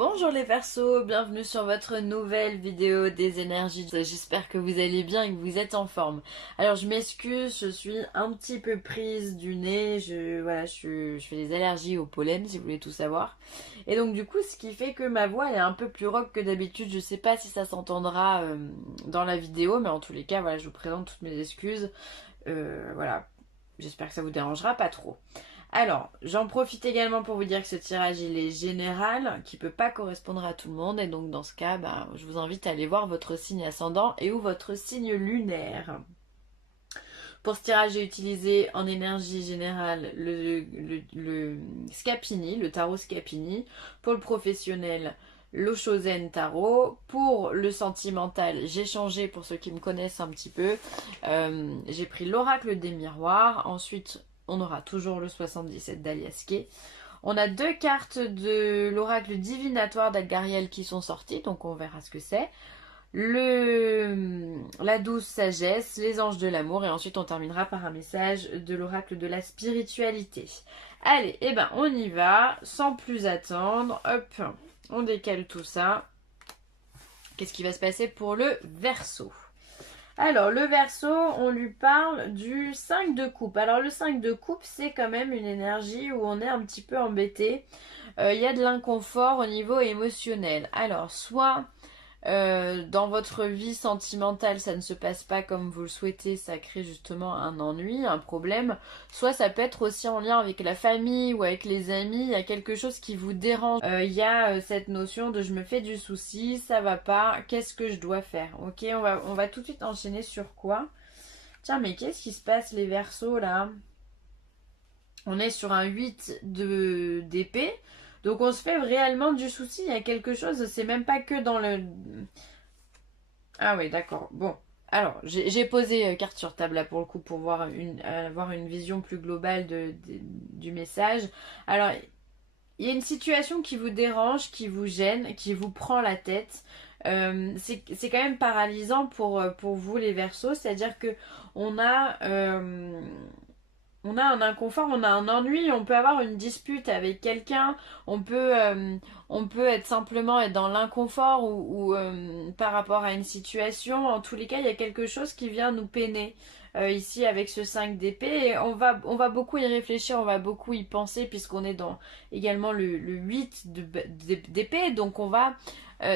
Bonjour les Verseaux, bienvenue sur votre nouvelle vidéo des énergies. J'espère que vous allez bien et que vous êtes en forme. Alors je m'excuse, je suis un petit peu prise du nez, je fais des allergies au pollen si vous voulez tout savoir. Et donc du coup ce qui fait que ma voix est un peu plus rauque que d'habitude. Je sais pas si ça s'entendra dans la vidéo, mais en tous les cas voilà, je vous présente toutes mes excuses. Voilà, j'espère que ça vous dérangera pas trop. Alors, j'en profite également pour vous dire que ce tirage il est général, qui peut pas correspondre à tout le monde, et donc dans ce cas, je vous invite à aller voir votre signe ascendant et ou votre signe lunaire. Pour ce tirage, j'ai utilisé en énergie générale le Scapini, le tarot Scapini. Pour le professionnel, l'Oshozen Tarot. Pour le sentimental, j'ai changé pour ceux qui me connaissent un petit peu. J'ai pris l'oracle des miroirs. Ensuite, on aura toujours le 77 d'Aliaske. On a deux cartes de l'oracle divinatoire d'Algariel qui sont sorties, donc on verra ce que c'est. La douce sagesse, les anges de l'amour, et ensuite on terminera par un message de l'oracle de la spiritualité. Allez, on y va, sans plus attendre. Hop, on décale tout ça. Qu'est-ce qui va se passer pour le Verseau? Alors, le Verseau, on lui parle du 5 de coupe. Alors, le 5 de coupe, c'est quand même une énergie où on est un petit peu embêté. Il y a de l'inconfort au niveau émotionnel. Alors, soit dans votre vie sentimentale, ça ne se passe pas comme vous le souhaitez, ça crée justement un ennui, un problème. Soit ça peut être aussi en lien avec la famille ou avec les amis, il y a quelque chose qui vous dérange. Il y a cette notion de je me fais du souci, ça va pas, qu'est-ce que je dois faire? Ok, on va tout de suite enchaîner sur quoi? Tiens, mais qu'est-ce qui se passe les Verseaux là? On est sur un 8 d'épée. Donc on se fait réellement du souci, il y a quelque chose, c'est même pas que dans le... Ah oui, d'accord. Bon, alors j'ai posé carte sur table là pour le coup pour avoir une vision plus globale du message. Alors, il y a une situation qui vous dérange, qui vous gêne, qui vous prend la tête. C'est quand même paralysant pour vous les Verseaux, c'est-à-dire que on a... on a un inconfort, on a un ennui, on peut avoir une dispute avec quelqu'un, on peut être simplement être dans l'inconfort ou par rapport à une situation. En tous les cas, il y a quelque chose qui vient nous peiner ici avec ce 5 d'épée. Et on va beaucoup y réfléchir, on va beaucoup y penser puisqu'on est dans également le 8 d'épée. Donc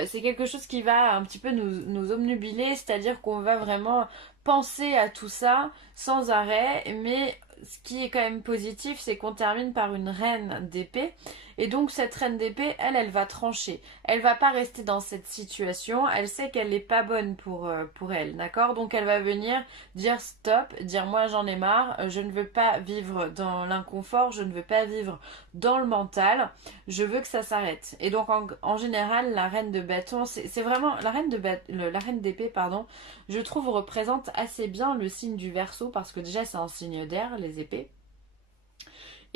c'est quelque chose qui va un petit peu nous obnubiler, c'est-à-dire qu'on va vraiment penser à tout ça sans arrêt, mais ce qui est quand même positif, c'est qu'on termine par une reine d'épée. Et donc cette reine d'épée, elle va trancher. Elle va pas rester dans cette situation. Elle sait qu'elle n'est pas bonne pour elle, d'accord? Donc elle va venir dire stop, dire moi j'en ai marre, je ne veux pas vivre dans l'inconfort, je ne veux pas vivre dans le mental, je veux que ça s'arrête. Et donc en général, la reine de bâton, c'est vraiment la reine d'épée, pardon, je trouve représente assez bien le signe du Verseau parce que déjà c'est un signe d'air, les épées.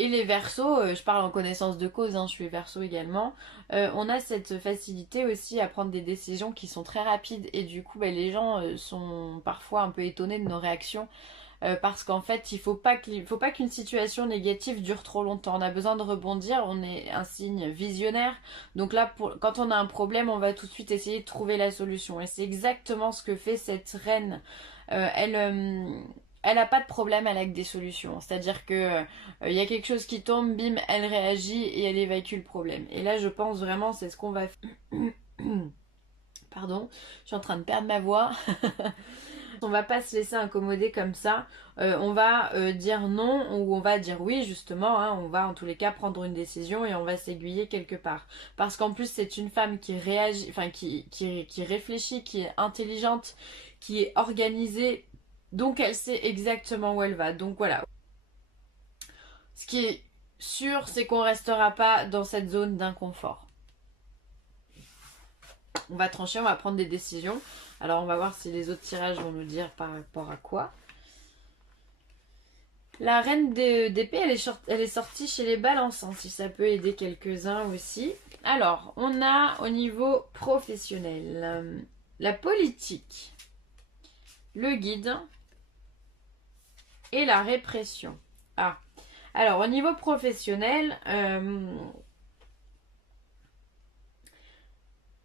Et les Verseaux, je parle en connaissance de cause, hein, je suis Verseau également, on a cette facilité aussi à prendre des décisions qui sont très rapides et du coup les gens sont parfois un peu étonnés de nos réactions parce qu'en fait il faut pas qu'une situation négative dure trop longtemps. On a besoin de rebondir, on est un signe visionnaire, donc là quand on a un problème on va tout de suite essayer de trouver la solution et c'est exactement ce que fait cette reine. Elle a pas de problème, elle a que des solutions. C'est-à-dire que il y a quelque chose qui tombe, bim, elle réagit et elle évacue le problème. Et là, je pense vraiment, c'est ce qu'on va faire. Pardon, je suis en train de perdre ma voix. On va pas se laisser incommoder comme ça. On va dire non ou on va dire oui justement. Hein. On va en tous les cas prendre une décision et on va s'aiguiller quelque part. Parce qu'en plus c'est une femme qui réagit, enfin qui réfléchit, qui est intelligente, qui est organisée. Donc elle sait exactement où elle va. Donc voilà. Ce qui est sûr, c'est qu'on restera pas dans cette zone d'inconfort. On va trancher, on va prendre des décisions. Alors on va voir si les autres tirages vont nous dire par rapport à quoi. La reine d'épée, elle est sortie chez les balances, hein, si ça peut aider quelques-uns aussi. Alors, on a au niveau professionnel la politique, le guide et la répression. Ah, alors au niveau professionnel,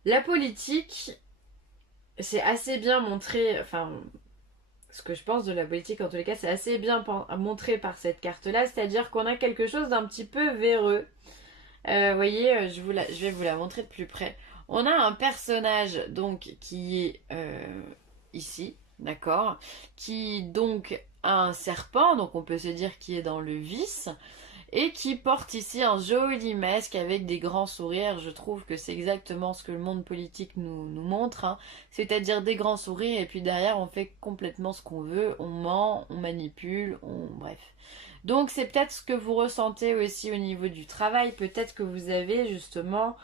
La politique, c'est assez bien montré, enfin, ce que je pense de la politique en tous les cas, c'est assez bien montré par cette carte-là, c'est-à-dire qu'on a quelque chose d'un petit peu véreux. Vous voyez, je vais vous la montrer de plus près. On a un personnage donc qui est ici, d'accord, qui donc a un serpent, donc on peut se dire qu'il est dans le vice, et qui porte ici un joli masque avec des grands sourires. Je trouve que c'est exactement ce que le monde politique nous montre, hein. C'est-à-dire des grands sourires et puis derrière on fait complètement ce qu'on veut, on ment, on manipule, bref. Donc c'est peut-être ce que vous ressentez aussi au niveau du travail, peut-être que vous avez justement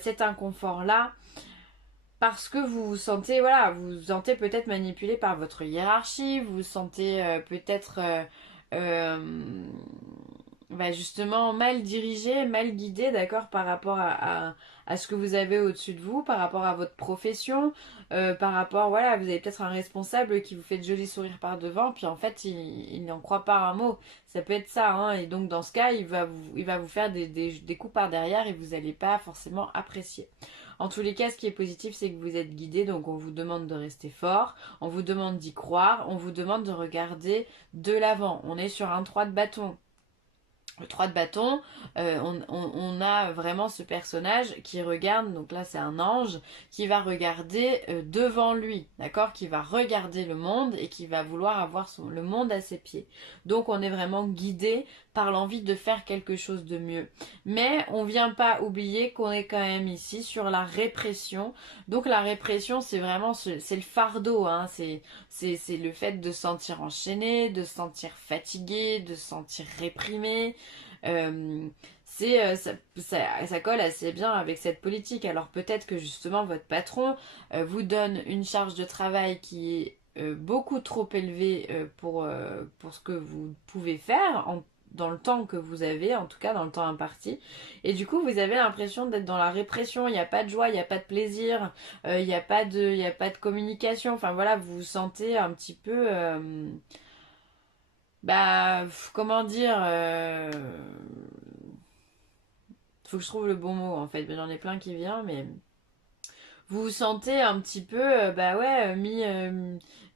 cet inconfort-là parce que vous vous sentez, voilà, vous vous sentez peut-être manipulé par votre hiérarchie, vous vous sentez peut-être euh, justement mal dirigé, mal guidé, d'accord, par rapport à ce que vous avez au-dessus de vous, par rapport à votre profession, par rapport, voilà, vous avez peut-être un responsable qui vous fait de jolis sourires par devant, puis en fait, il n'en croit pas un mot. Ça peut être ça, hein, et donc dans ce cas, il va vous faire des coups par derrière et vous n'allez pas forcément apprécier. En tous les cas, ce qui est positif, c'est que vous êtes guidé, donc on vous demande de rester fort, on vous demande d'y croire, on vous demande de regarder de l'avant. On est sur un 3 de bâton. Le 3 de bâton, on a vraiment ce personnage qui regarde, donc là c'est un ange, qui va regarder devant lui, d'accord, qui va regarder le monde et qui va vouloir avoir le monde à ses pieds. Donc on est vraiment guidé par l'envie de faire quelque chose de mieux. Mais on vient pas oublier qu'on est quand même ici sur la répression. Donc la répression c'est vraiment, c'est le fardeau, hein, c'est le fait de se sentir enchaîné, de se sentir fatigué, de se sentir réprimé. Euh, ça colle assez bien avec cette politique. Alors peut-être que justement votre patron vous donne une charge de travail qui est beaucoup trop élevée pour ce que vous pouvez faire dans le temps que vous avez, en tout cas dans le temps imparti. Et du coup, vous avez l'impression d'être dans la répression. Il n'y a pas de joie, il n'y a pas de plaisir, il y a pas de communication. Enfin voilà, vous vous sentez un petit peu... comment dire, faut que je trouve le bon mot en fait. J'en ai plein qui viennent, mais vous vous sentez un petit peu,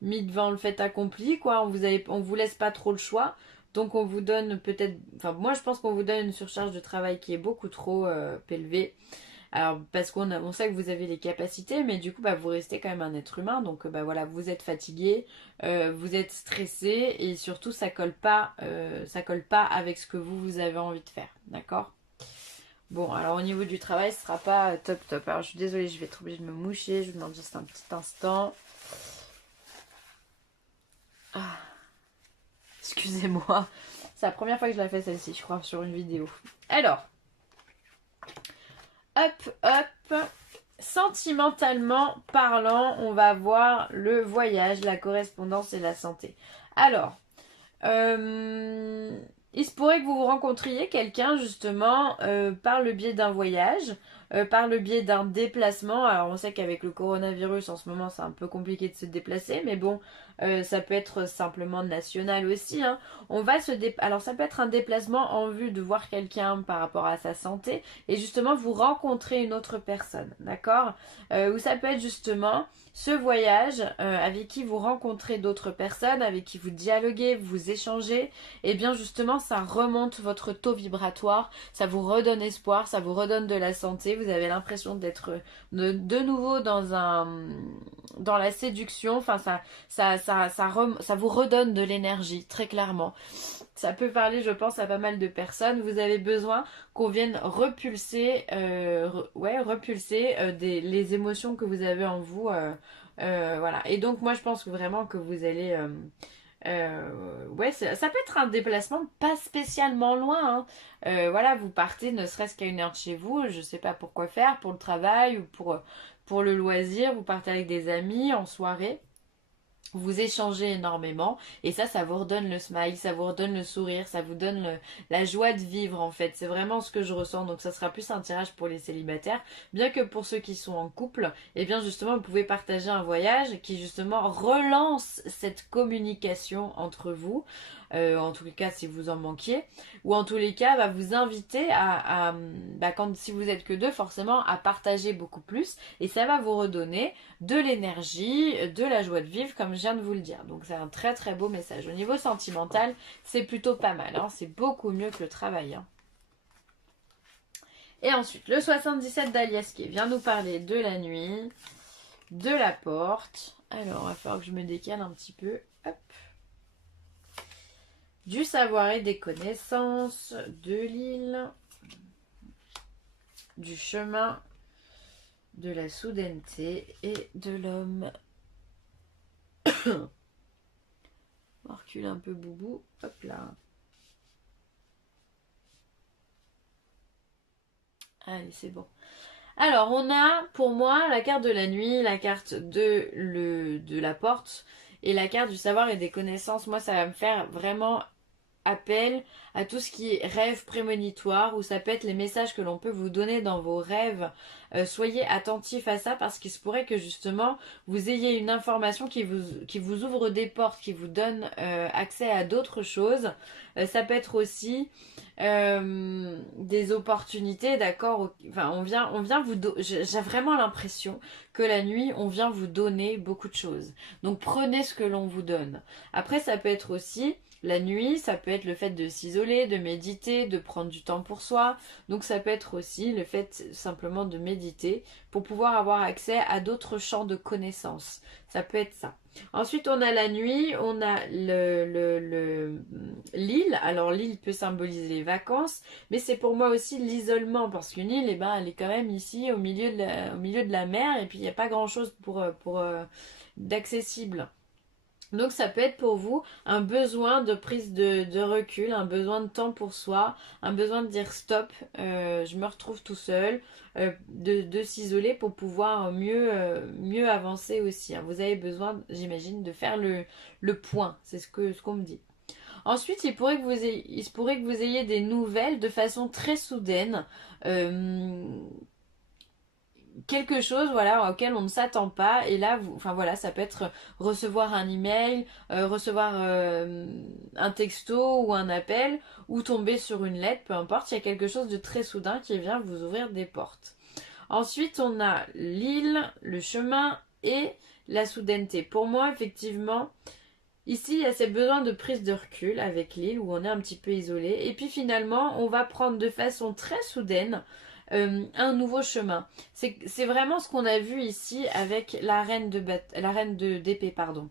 mis devant le fait accompli, quoi. On vous laisse pas trop le choix. Donc on vous donne peut-être, enfin moi je pense qu'on vous donne une surcharge de travail qui est beaucoup trop élevée. Alors parce on sait que vous avez les capacités, mais du coup vous restez quand même un être humain, donc voilà, vous êtes fatigué, vous êtes stressé et surtout ça colle pas avec ce que vous avez envie de faire, d'accord? Bon, alors au niveau du travail, ce sera pas top top. Alors je suis désolée, je vais être obligée de me moucher, je vous demande juste un petit instant. Ah, excusez-moi, c'est la première fois que je la fais celle-ci, je crois, sur une vidéo. Alors, hop, hop. Sentimentalement parlant, on va voir le voyage, la correspondance et la santé. Alors, il se pourrait que vous rencontriez quelqu'un justement par le biais d'un voyage, par le biais d'un déplacement. Alors on sait qu'avec le coronavirus en ce moment c'est un peu compliqué de se déplacer, mais bon, ça peut être simplement national aussi, hein. Alors ça peut être un déplacement en vue de voir quelqu'un par rapport à sa santé et justement vous rencontrez une autre personne, d'accord? Ou ça peut être justement ce voyage avec qui vous rencontrez d'autres personnes, avec qui vous dialoguez, vous échangez, et bien justement ça remonte votre taux vibratoire, ça vous redonne espoir, ça vous redonne de la santé, vous avez l'impression d'être de nouveau dans la séduction, enfin ça vous redonne de l'énergie, très clairement. Ça peut parler, je pense, à pas mal de personnes. Vous avez besoin qu'on vienne repulser, les émotions que vous avez en vous. Voilà. Et donc, moi, je pense vraiment que vous allez. Ça peut être un déplacement pas spécialement loin, hein. Voilà, vous partez ne serait-ce qu'à 1 heure de chez vous. Je sais pas pour quoi faire, pour le travail ou pour le loisir. Vous partez avec des amis en soirée. Vous échangez énormément et ça vous redonne le smile, ça vous redonne le sourire, ça vous donne la joie de vivre en fait. C'est vraiment ce que je ressens, donc ça sera plus un tirage pour les célibataires. Bien que pour ceux qui sont en couple, et bien justement vous pouvez partager un voyage qui justement relance cette communication entre vous. en tous les cas si vous en manquiez, ou en tous les cas va vous inviter si vous êtes que deux, forcément à partager beaucoup plus, et ça va vous redonner de l'énergie, de la joie de vivre, comme je viens de vous le dire. Donc c'est un très très beau message. Au niveau sentimental, c'est plutôt pas mal, hein. C'est beaucoup mieux que le travail, hein. Et ensuite, le 77 d'Alias qui vient nous parler de la nuit, de la porte. Alors, il va falloir que je me décale un petit peu. Hop. Du savoir et des connaissances, de l'île, du chemin, de la soudaineté et de l'homme. On recule un peu boubou. Hop là. Allez, c'est bon. Alors, on a pour moi la carte de la nuit, la carte de la porte et la carte du savoir et des connaissances. Moi, ça va me faire vraiment appel à tout ce qui est rêve prémonitoire, ou ça peut être les messages que l'on peut vous donner dans vos rêves. Soyez attentifs à ça, parce qu'il se pourrait que justement vous ayez une information qui vous ouvre des portes, qui vous donne accès à d'autres choses. Ça peut être aussi des opportunités, d'accord. Enfin, on vient j'ai vraiment l'impression que la nuit, on vient vous donner beaucoup de choses. Donc prenez ce que l'on vous donne. Après, ça peut être aussi la nuit, ça peut être le fait de s'isoler, de méditer, de prendre du temps pour soi. Donc ça peut être aussi le fait simplement de méditer pour pouvoir avoir accès à d'autres champs de connaissances. Ça peut être ça. Ensuite, on a la nuit, on a l'île. Alors l'île peut symboliser les vacances, mais c'est pour moi aussi l'isolement, parce qu'une île, elle est quand même ici au milieu de la mer, et puis il n'y a pas grand-chose d'accessible. Donc ça peut être pour vous un besoin de prise de recul, un besoin de temps pour soi, un besoin de dire stop, je me retrouve tout seul, de s'isoler pour pouvoir mieux avancer aussi, hein. Vous avez besoin, j'imagine, de faire le point, c'est ce qu'on me dit. Ensuite, il se pourrait que vous ayez des nouvelles de façon très soudaine. Quelque chose, voilà, auquel on ne s'attend pas, et là enfin voilà, ça peut être recevoir un email, recevoir un texto ou un appel, ou tomber sur une lettre, peu importe, il y a quelque chose de très soudain qui vient vous ouvrir des portes. Ensuite, on a l'île, le chemin et la soudaineté. Pour moi, effectivement, ici, il y a ces besoins de prise de recul avec l'île, où on est un petit peu isolé, et puis finalement, on va prendre de façon très soudaine un nouveau chemin. C'est vraiment ce qu'on a vu ici avec la reine d'épée, pardon.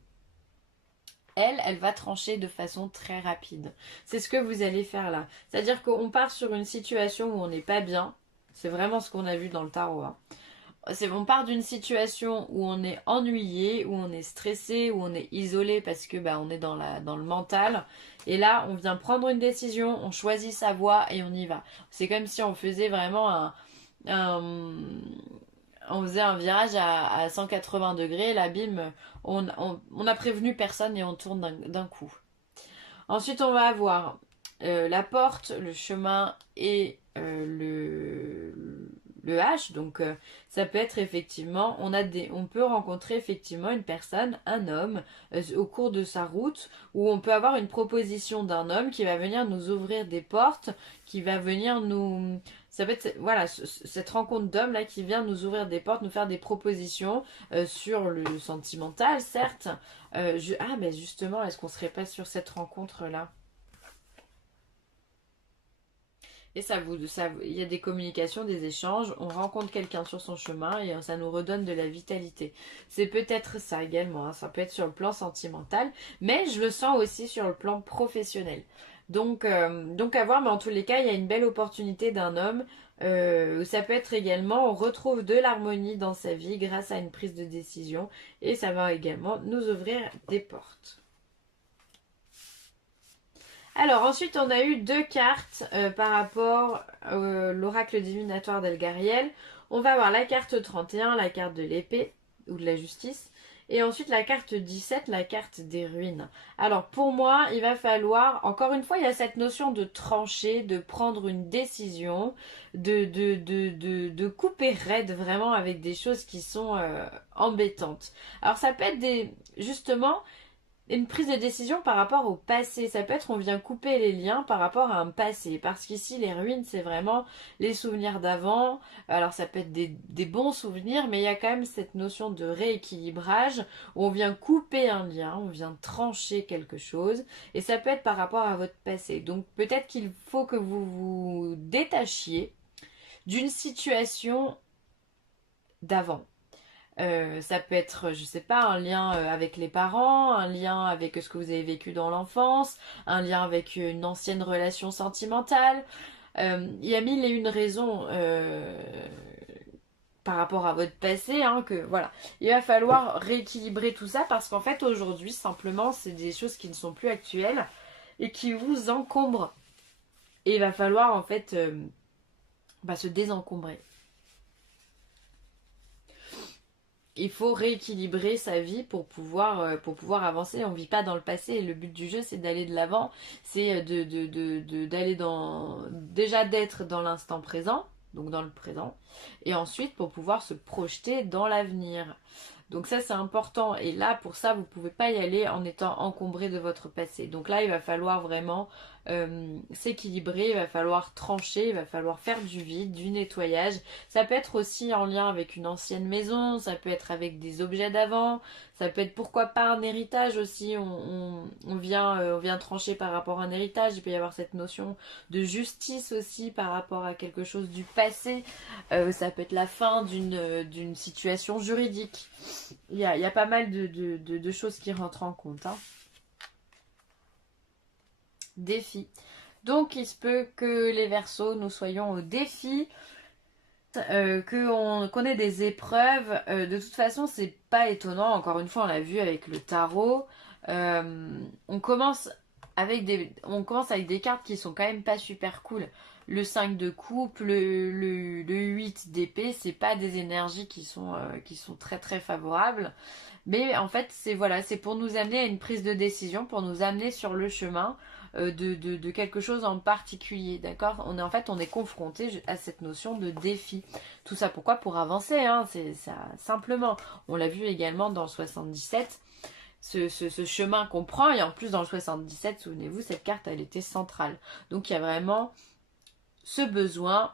Elle va trancher de façon très rapide. C'est ce que vous allez faire là. C'est-à-dire qu'on part sur une situation où on n'est pas bien. C'est vraiment ce qu'on a vu dans le tarot, hein. On part d'une situation où on est ennuyé, où on est stressé, où on est isolé parce que on est dans le mental. Et là, on vient prendre une décision, on choisit sa voie et on y va. C'est comme si on faisait vraiment on faisait un virage à 180 degrés, là bim, on a prévenu personne et on tourne d'un coup. Ensuite, on va avoir la porte, le chemin et le H. Donc ça peut être effectivement, on peut rencontrer effectivement une personne, un homme, au cours de sa route, où on peut avoir une proposition d'un homme qui va venir nous ouvrir des portes, qui va venir ça peut être, voilà, cette rencontre d'hommes là qui vient nous ouvrir des portes, nous faire des propositions sur le sentimental, certes. Mais justement, est-ce qu'on serait pas sur cette rencontre là? Et il y a des communications, des échanges, on rencontre quelqu'un sur son chemin et ça nous redonne de la vitalité. C'est peut-être ça également, hein. Ça peut être sur le plan sentimental, mais je le sens aussi sur le plan professionnel. Donc à voir, mais en tous les cas, il y a une belle opportunité d'un homme. Ça peut être également, on retrouve de l'harmonie dans sa vie grâce à une prise de décision, et ça va également nous ouvrir des portes. Alors ensuite on a eu deux cartes par rapport à l'oracle divinatoire d'Elgariel. On va avoir la carte 31, la carte de l'épée ou de la justice. Et ensuite la carte 17, la carte des ruines. Alors pour moi, il va falloir, encore une fois, il y a cette notion de trancher, de prendre une décision, de couper raide vraiment avec des choses qui sont embêtantes. Alors ça peut être justement, une prise de décision par rapport au passé. Ça peut être on vient couper les liens par rapport à un passé. Parce qu'ici, les ruines, c'est vraiment les souvenirs d'avant. Alors ça peut être des bons souvenirs, mais il y a quand même cette notion de rééquilibrage où on vient couper un lien, on vient trancher quelque chose. Et ça peut être par rapport à votre passé. Donc peut-être qu'il faut que vous vous détachiez d'une situation d'avant. Ça peut être, je sais pas, un lien avec les parents, un lien avec ce que vous avez vécu dans l'enfance, un lien avec une ancienne relation sentimentale. Il y a mille et une raisons par rapport à votre passé, hein, que voilà. Il va falloir rééquilibrer tout ça parce qu'en fait aujourd'hui simplement c'est des choses qui ne sont plus actuelles et qui vous encombrent. Et il va falloir en fait se désencombrer. Il faut rééquilibrer sa vie pour pouvoir avancer. On ne vit pas dans le passé et le but du jeu c'est d'aller de l'avant, c'est d'aller déjà d'être dans l'instant présent, donc dans le présent, et ensuite pour pouvoir se projeter dans l'avenir. Donc ça c'est important et là pour ça vous ne pouvez pas y aller en étant encombré de votre passé. Donc là il va falloir vraiment s'équilibrer, il va falloir trancher, il va falloir faire du vide, du nettoyage. Ça peut être aussi en lien avec une ancienne maison, ça peut être avec des objets d'avant, ça peut être pourquoi pas un héritage aussi, on vient trancher par rapport à un héritage, il peut y avoir cette notion de justice aussi par rapport à quelque chose du passé, ça peut être la fin d'une situation juridique. Il y a pas mal de choses qui rentrent en compte. Hein. Défi. Donc il se peut que les Verseaux, nous soyons au défi, qu'on ait des épreuves. De toute façon, c'est pas étonnant. Encore une fois, on l'a vu avec le tarot. On commence avec des cartes qui sont quand même pas super cool. Le 5 de coupe, le 8 d'épée, c'est pas des énergies qui sont très très favorables. Mais en fait, c'est pour nous amener à une prise de décision, pour nous amener sur le chemin de quelque chose en particulier, d'accord? On est confronté à cette notion de défi. Tout ça pourquoi? Pour avancer, hein, c'est ça simplement. On l'a vu également dans le 77, ce chemin qu'on prend, et en plus dans le 77, souvenez-vous, cette carte elle était centrale. Donc il y a vraiment ce besoin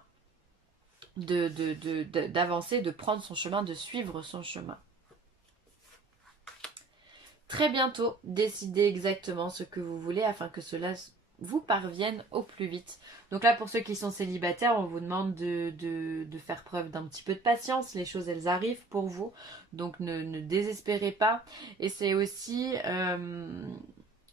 d'avancer, de prendre son chemin, de suivre son chemin. Très bientôt, décidez exactement ce que vous voulez afin que cela vous parvienne au plus vite. Donc là, pour ceux qui sont célibataires, on vous demande de faire preuve d'un petit peu de patience. Les choses, elles arrivent pour vous. Donc ne désespérez pas. Et c'est aussi...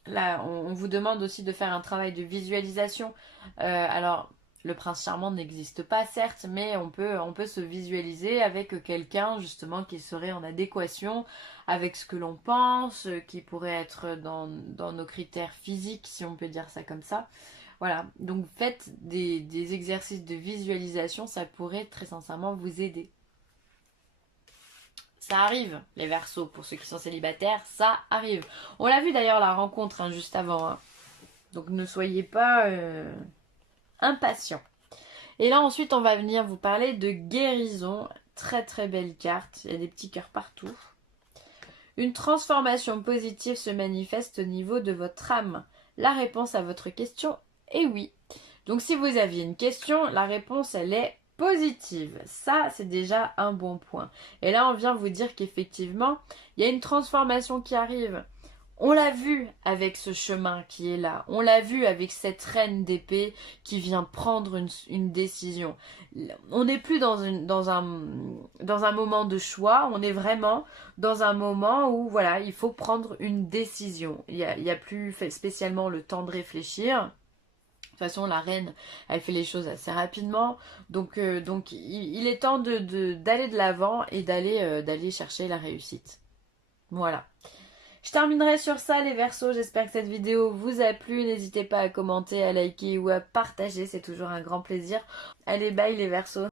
là, on vous demande aussi de faire un travail de visualisation. Alors... Le prince charmant n'existe pas, certes, mais on peut se visualiser avec quelqu'un justement qui serait en adéquation avec ce que l'on pense, qui pourrait être dans nos critères physiques, si on peut dire ça comme ça. Voilà, donc faites des exercices de visualisation, ça pourrait très sincèrement vous aider. Ça arrive, les Verseaux, pour ceux qui sont célibataires, ça arrive. On l'a vu d'ailleurs la rencontre hein, juste avant, hein. Donc ne soyez pas... impatient. Et là ensuite on va venir vous parler de guérison. Très très belle carte. Il y a des petits cœurs partout. Une transformation positive se manifeste au niveau de votre âme. La réponse à votre question est oui. Donc si vous aviez une question, la réponse elle est positive. Ça c'est déjà un bon point. Et là on vient vous dire qu'effectivement il y a une transformation qui arrive. On l'a vu avec ce chemin qui est là. On l'a vu avec cette reine d'épée qui vient prendre une décision. On n'est plus dans un moment de choix. On est vraiment dans un moment où voilà, il faut prendre une décision. Il y a plus spécialement le temps de réfléchir. De toute façon, la reine, elle fait les choses assez rapidement. Donc il est temps d'aller de l'avant et d'aller chercher la réussite. Voilà. Je terminerai sur ça les Verseaux, j'espère que cette vidéo vous a plu, n'hésitez pas à commenter, à liker ou à partager, c'est toujours un grand plaisir. Allez bye les Verseaux.